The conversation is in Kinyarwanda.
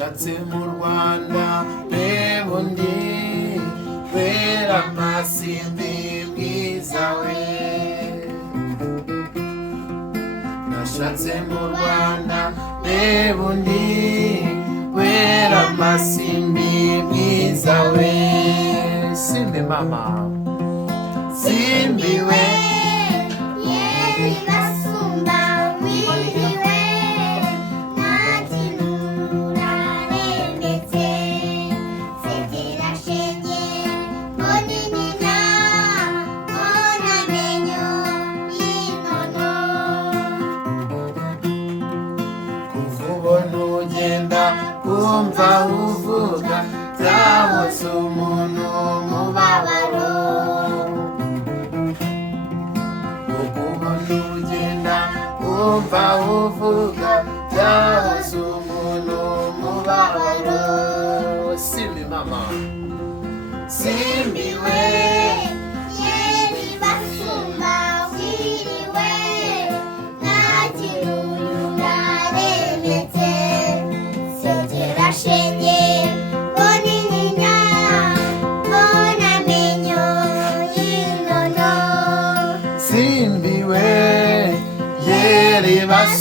nashatse mu Rwanda reba undi wera amasimbi bwiza we, nashatse mu Rwanda reba undi wera amasimbi bwiza we. Simbi mama, simbi we yeri basumba wiriwe natinura remetse sekera shenye moninina ona menyo inono kuva ubona ugenda kumva uvuga byahoze umuntu mubabaro, kuva ubona ugenda kumva uvuga byahoze umuntu mubabaro. Simbi mama, simbi we yeri basumba wiriwe natinura remetse sekera shenye moninina ona menyo inono simbi we yeri bas